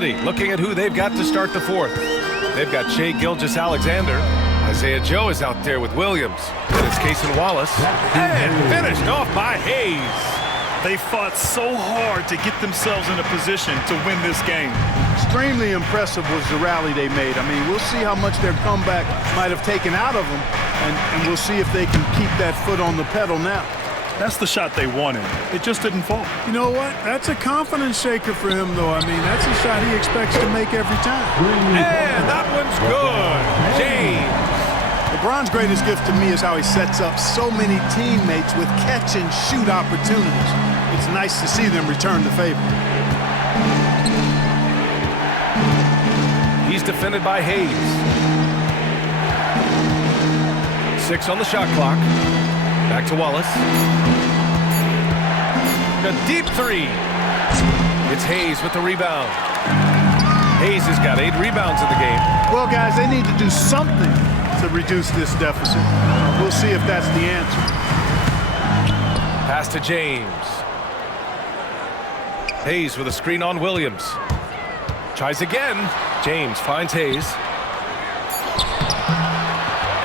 City looking at who they've got to start the fourth. They've got Shai Gilgeous-Alexander. Isaiah Joe is out there with Williams. And it's Cason Wallace. And finished off by Hayes. They fought so hard to get themselves in a position to win this game. Extremely impressive was the rally they made. I mean, we'll see how much their comeback might have taken out of them, and we'll see if they can keep that foot on the pedal now. That's the shot they wanted. It just didn't fall. You know what? That's a confidence shaker for him, though. I mean, that's a shot he expects to make every time. And that one's good. James. LeBron's greatest gift to me is how he sets up so many teammates with catch-and-shoot opportunities. It's nice to see them return the favor. He's defended by Hayes. 6 on the shot clock. Back to Wallace. A deep three. It's Hayes with the rebound. Hayes has got 8 rebounds in the game. Well, guys, they need to do something to reduce this deficit. We'll see if that's the answer. Pass to James. Hayes with a screen on Williams. Tries again. James finds Hayes.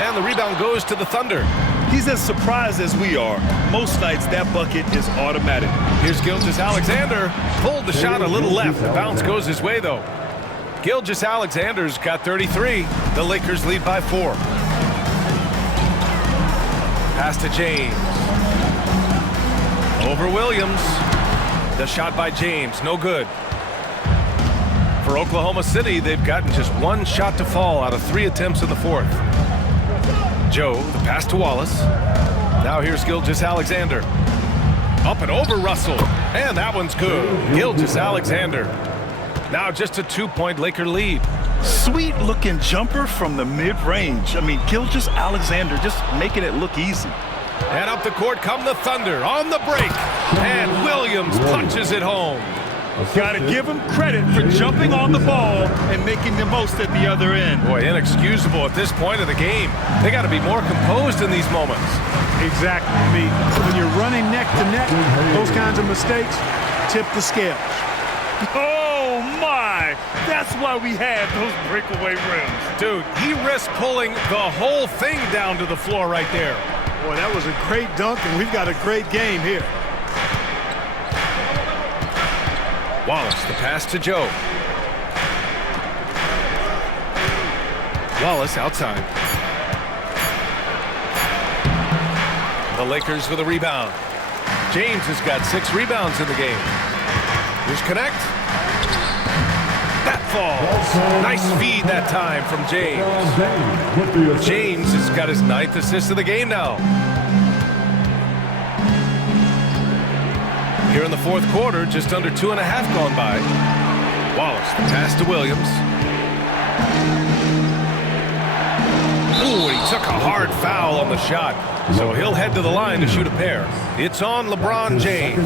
And the rebound goes to the Thunder. He's as surprised as we are. Most nights that bucket is automatic. Here's Gilgeous-Alexander. Pulled the shot a little left. The bounce goes his way, though. Gilgeous-Alexander's got 33. The Lakers lead by 4. Pass to James. Over Williams. The shot by James, no good. For Oklahoma City, they've gotten just 1 shot to fall out of 3 attempts in the fourth. Joe, the pass to Wallace. Now here's Gilgeous-Alexander. Up and over Russell. And that one's good. Gilgeous-Alexander. Now just a 2-point Laker lead. Sweet-looking jumper from the mid-range. I mean, Gilgeous-Alexander just making it look easy. And up the court come the Thunder on the break. And Williams punches it home. Gotta give him credit for jumping on the ball and making the most at the other end. Boy, inexcusable at this point of the game. They got to be more composed in these moments. Exactly. I mean, when you're running neck to neck, those kinds of mistakes tip the scales. Oh, my! That's why we have those breakaway rims. Dude, he risked pulling the whole thing down to the floor right there. Boy, that was a great dunk, and we've got a great game here. Wallace, the pass to Joe. Wallace outside. The Lakers with a rebound. James has got 6 rebounds in the game. Here's connect. That falls. Nice feed that time from James. James has got his 9th assist of the game now. Here in the fourth quarter, just under 2.5 gone by. Wallace, the pass to Williams. Ooh, he took a hard foul on the shot. So he'll head to the line to shoot a pair. It's on LeBron James.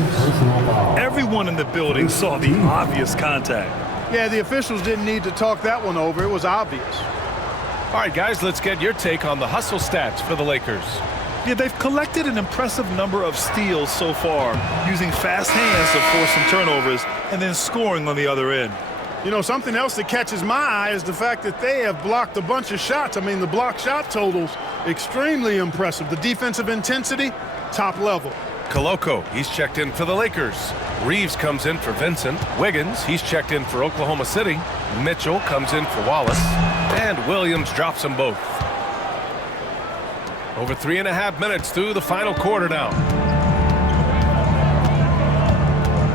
Everyone in the building saw the obvious contact. Yeah, the officials didn't need to talk that one over. It was obvious. All right, guys, let's get your take on the hustle stats for the Lakers. Yeah, they've collected an impressive number of steals so far, using fast hands to force some turnovers and then scoring on the other end. You know, something else that catches my eye is the fact that they have blocked a bunch of shots. I mean, the block shot totals, extremely impressive. The defensive intensity, top level. Koloko, he's checked in for the Lakers. Reeves comes in for Vincent. Wiggins, he's checked in for Oklahoma City. Mitchell comes in for Wallace. And Williams drops them both. Over 3.5 minutes through the final quarter now.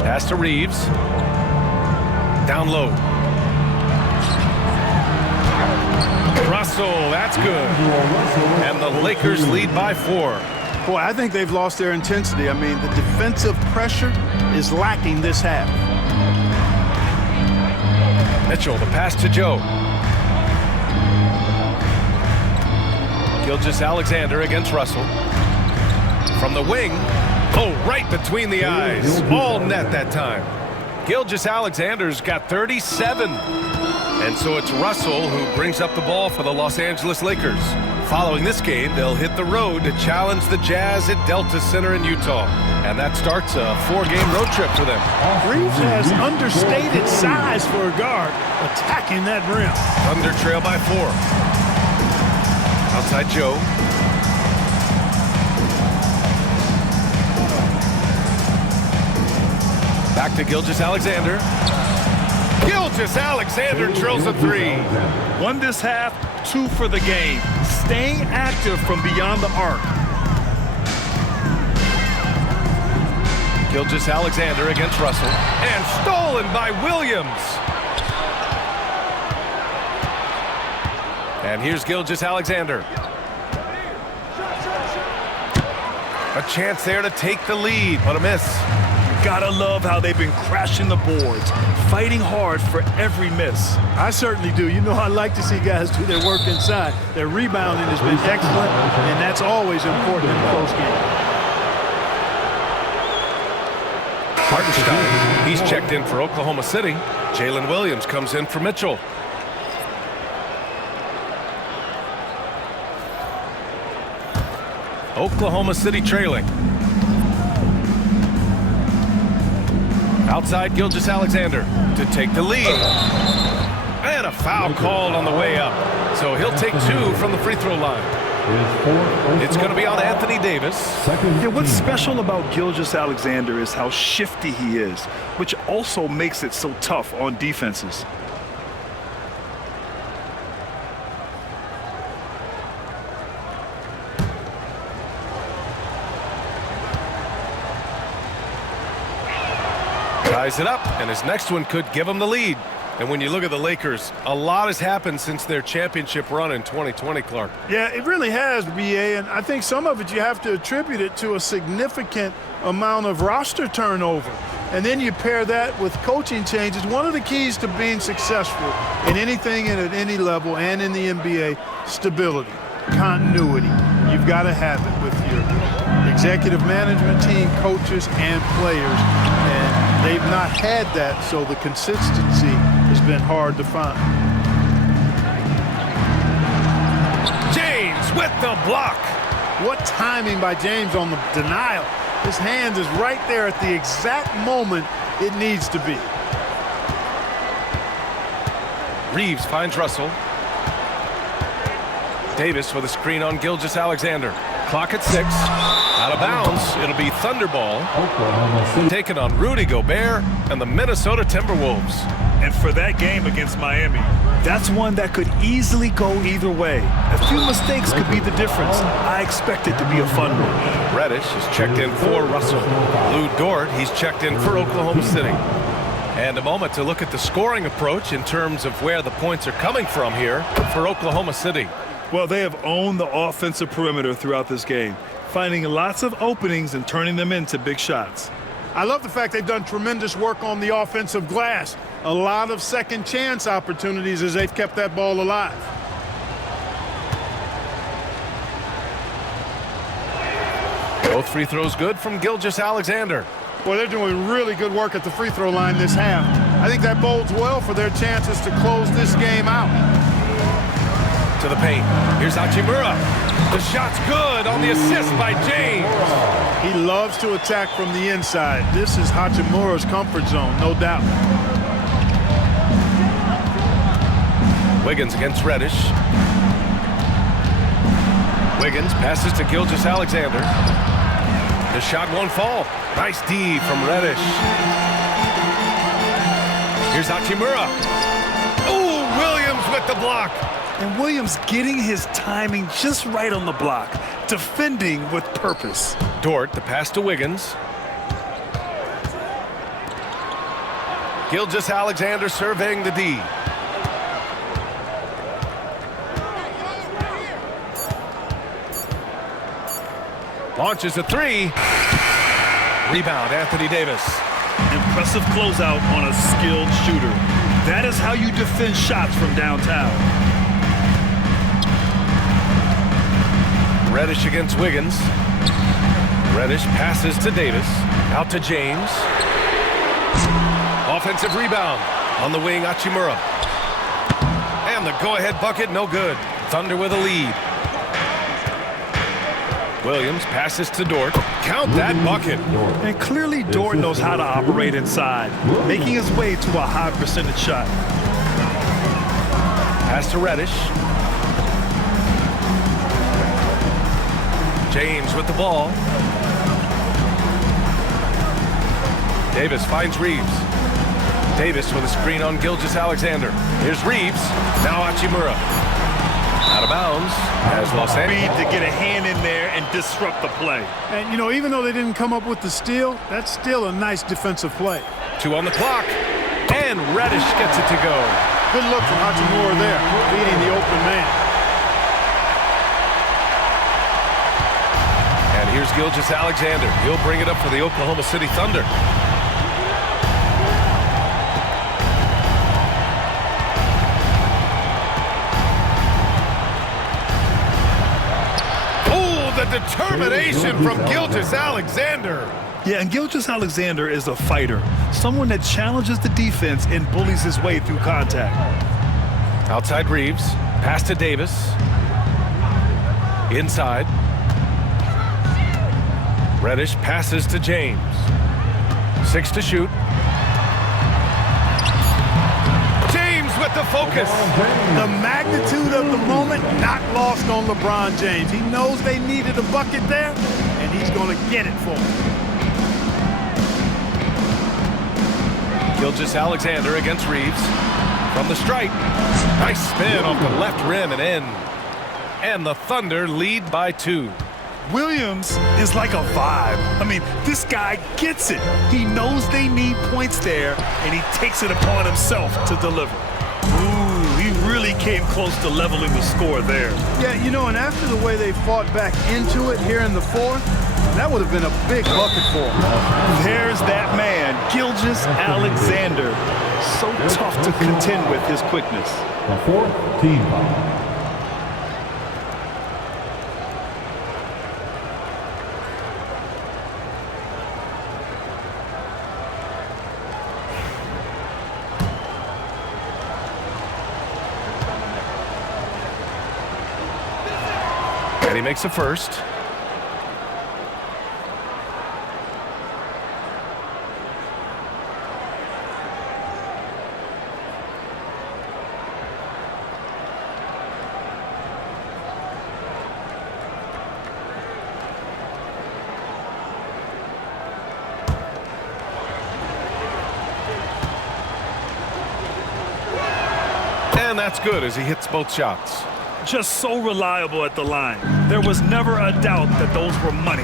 Pass to Reeves. Down low. Russell, that's good. And the Lakers lead by 4. Boy, I think they've lost their intensity. I mean, the defensive pressure is lacking this half. Mitchell, the pass to Joe. Gilgeous-Alexander against Russell. From the wing. Oh, right between the eyes. All net that time. Gilgeous-Alexander's got 37. And so it's Russell who brings up the ball for the Los Angeles Lakers. Following this game, they'll hit the road to challenge the Jazz at Delta Center in Utah. And that starts a 4-game road trip for them. Reeves has understated size for a guard, attacking that rim. Thunder trail by 4. Outside Joe. Back to Gilgeous-Alexander. Gilgeous-Alexander drills a 3. 1 this half, 2 for the game. Staying active from beyond the arc. Gilgeous-Alexander against Russell. And stolen by Williams. And here's Gilgeous-Alexander. A chance there to take the lead, but a miss. Gotta love how they've been crashing the boards, fighting hard for every miss. I certainly do. You know, I like to see guys do their work inside. Their rebounding has been excellent, and that's always important in a close game. Hartenstein, he's checked in for Oklahoma City. Jalen Williams comes in for Mitchell. Oklahoma City trailing. Outside Gilgeous-Alexander to take the lead. And a foul called on the way up. So he'll take 2 from the free throw line. It's going to be on Anthony Davis. Yeah, what's special about Gilgeous-Alexander is how shifty he is, which also makes it so tough on defenses. Ties it up, and his next one could give him the lead. And when you look at the Lakers, a lot has happened since their championship run in 2020, Clark. Yeah, it really has, BA, and I think some of it you have to attribute it to a significant amount of roster turnover. And then you pair that with coaching changes. One of the keys to being successful in anything and at any level and in the NBA, stability, continuity. You've got to have it with your executive management team, coaches, and players. And they've not had that, so the consistency has been hard to find. James with the block. What timing by James on the denial. His hand is right there at the exact moment it needs to be. Reeves finds Russell. Davis with a screen on Gilgeous-Alexander. Clock at 6. Out of bounds. It'll be Thunderball. Taken on Rudy Gobert and the Minnesota Timberwolves. And for that game against Miami, that's one that could easily go either way. A few mistakes could be the difference. I expect it to be a fun one. Reddish is checked in for Russell. Lou Dort, he's checked in for Oklahoma City. And a moment to look at the scoring approach in terms of where the points are coming from here for Oklahoma City. Well, they have owned the offensive perimeter throughout this game, finding lots of openings and turning them into big shots. I love the fact they've done tremendous work on the offensive glass. A lot of second chance opportunities as they've kept that ball alive. Both free throws good from Gilgeous-Alexander. Well, they're doing really good work at the free throw line this half. I think that bodes well for their chances to close this game out. To the paint. Here's Hachimura. The shot's good on the assist by James. He loves to attack from the inside. This is Hachimura's comfort zone, no doubt. Wiggins against Reddish. Wiggins passes to Gilgeous-Alexander. The shot won't fall. Nice D from Reddish. Here's Hachimura. Ooh, Williams with the block. And Williams getting his timing just right on the block, defending with purpose. Dort, the pass to Wiggins. Gilgeous-Alexander surveying the D. Launches a 3. Rebound, Anthony Davis. Impressive closeout on a skilled shooter. That is how you defend shots from downtown. Reddish against Wiggins. Reddish passes to Davis. Out to James. Offensive rebound. On the wing, Hachimura. And the go-ahead bucket, no good. Thunder with a lead. Williams passes to Dort. Count that bucket. And clearly Dort knows how to operate inside, making his way to a high percentage shot. Pass to Reddish. James with the ball. Davis finds Reeves. Davis with a screen on Gilgeous-Alexander. Here's Reeves. Now Hachimura. Out of bounds as Los Angeles. To get a hand in there and disrupt the play. And, you know, even though they didn't come up with the steal, that's still a nice defensive play. 2 on the clock. And Reddish gets it to go. Good look from Hachimura there, beating the open man. And here's Gilgeous-Alexander. He'll bring it up for the Oklahoma City Thunder. Determination from Gilgeous-Alexander. Yeah, and Gilgeous-Alexander is a fighter, someone that challenges the defense and bullies his way through contact. Outside Reeves, pass to Davis. Inside. Reddish passes to James. 6 to shoot. With the focus. The magnitude of the moment not lost on LeBron James. He knows they needed a bucket there, and he's going to get it for them. Gilgeous-Alexander against Reeves. From the stripe. Nice spin off the left rim and in. And the Thunder lead by 2. Williams is like a vibe. I mean, this guy gets it. He knows they need points there, and he takes it upon himself to deliver. Ooh, he really came close to leveling the score there. Yeah, you know, and after the way they fought back into it here in the 4th, that would have been a big bucket for him. There's that man, Gilgeous-Alexander. So tough to contend with his quickness. The 4th team foul. And he makes a first. And that's good as he hits both shots. Just so reliable at the line. There was never a doubt that those were money.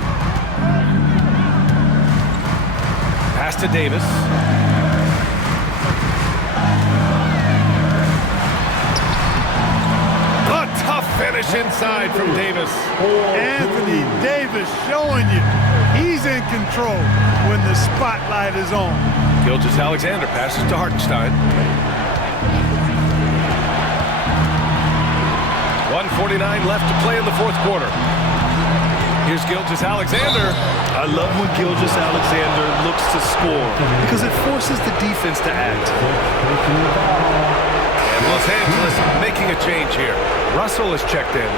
Pass to Davis. A tough finish inside from Davis. Anthony Davis showing you he's in control when the spotlight is on. Gilgeous-Alexander passes to Hartenstein. 1:49 left to play in the 4th quarter. Here's Gilgeous-Alexander. I love when Gilgeous-Alexander looks to score because it forces the defense to act. And Los Angeles making a change here. Russell is checked in.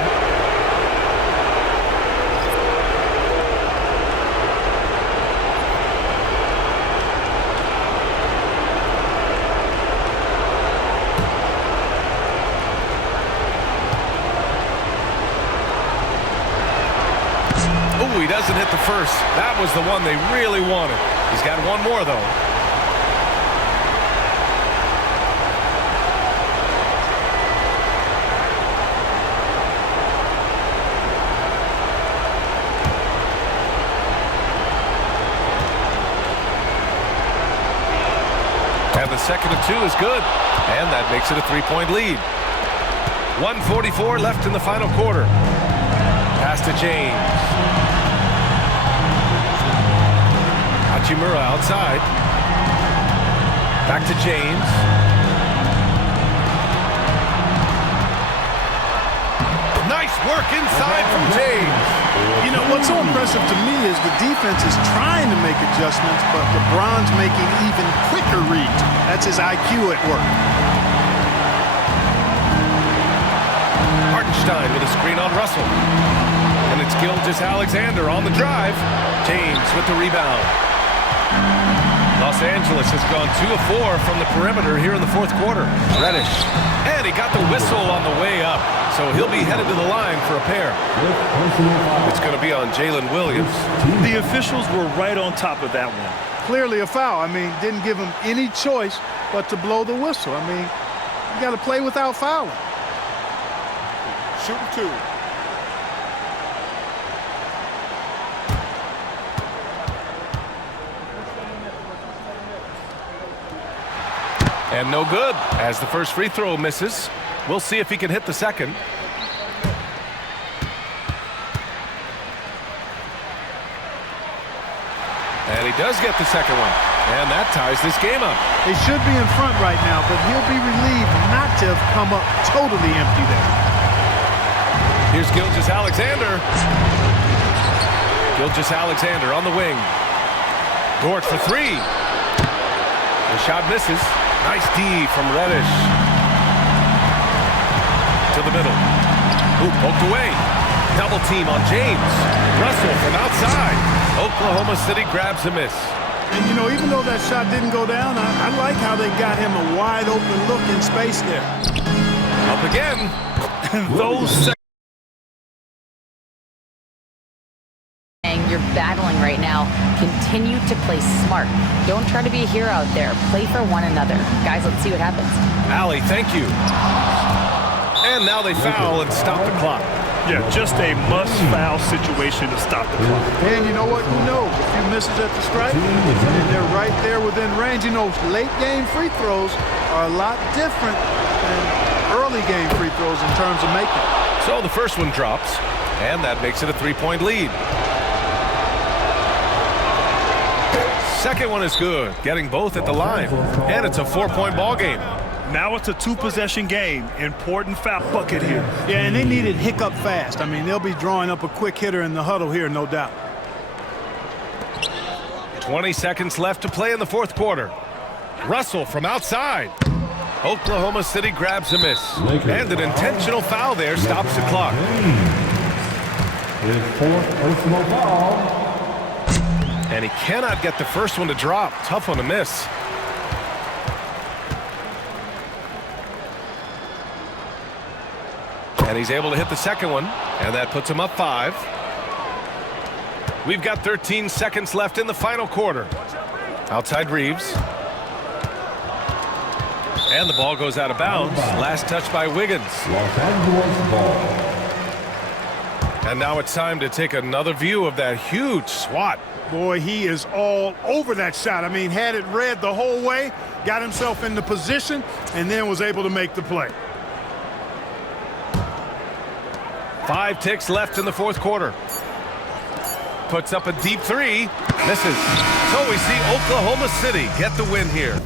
He doesn't hit the first. That was the one they really wanted. He's got one more, though. And the second of 2 is good. And that makes it a 3-point lead. 1:44 left in the final quarter. Pass to James. Hachimura outside. Back to James. Nice work inside from James. You know, what's so impressive to me is the defense is trying to make adjustments, but LeBron's making even quicker reads. That's his IQ at work. Hartenstein with a screen on Russell. And a It's Gilgeous-Alexander on the drive. James with the rebound. Los Angeles has gone 2 of 4 from the perimeter here in the fourth quarter. Reddish. And he got the whistle on the way up. So he'll be headed to the line for a pair. It's going to be on Jalen Williams. The officials were right on top of that one. Clearly a foul. I mean, didn't give him any choice but to blow the whistle. I mean, you got to play without fouling. Shooting 2. And no good as the first free throw misses. We'll see if he can hit the second. And he does get the second one. And that ties this game up. They should be in front right now, but he'll be relieved not to have come up totally empty there. Here's Gilgeous-Alexander. Gilgeous-Alexander on the wing. Dort for 3. The shot misses. Nice D from Reddish. To the middle. Hoop poked away. Double team on James. Russell from outside. Oklahoma City grabs a miss. And, you know, even though that shot didn't go down, I like how they got him a wide open look in space there. Up again. Those You're battling right now. Continue to play smart. Don't try to be a hero out there. Play for one another. Guys, let's see what happens. Allie, thank you. And now they foul and stop the clock. Yeah, just a must-foul situation to stop the clock. And you know what? Who knows? A few misses at the stripe, and they're right there within range. You know, late-game free throws are a lot different than early-game free throws in terms of making. So the first one drops, and that makes it a 3-point lead. Second one is good, getting both at the line. And it's a 4-point ball game. Now it's a 2-possession game. Important foul bucket here. Yeah, and they need it hiccup fast. I mean, they'll be drawing up a quick hitter in the huddle here, no doubt. 20 seconds left to play in the fourth quarter. Russell from outside. Oklahoma City grabs a miss. And an intentional foul there stops the clock. His 4th personal foul. And he cannot get the first one to drop. Tough one to miss. And he's able to hit the second one. And that puts him up 5. We've got 13 seconds left in the final quarter. Outside Reeves. And the ball goes out of bounds. Last touch by Wiggins. Los Angeles ball. And now it's time to take another view of that huge swat. Boy, he is all over that shot. I mean, had it read the whole way, got himself in the position, and then was able to make the play. 5 ticks left in the fourth quarter. Puts up a deep 3. Misses. So we see Oklahoma City get the win here.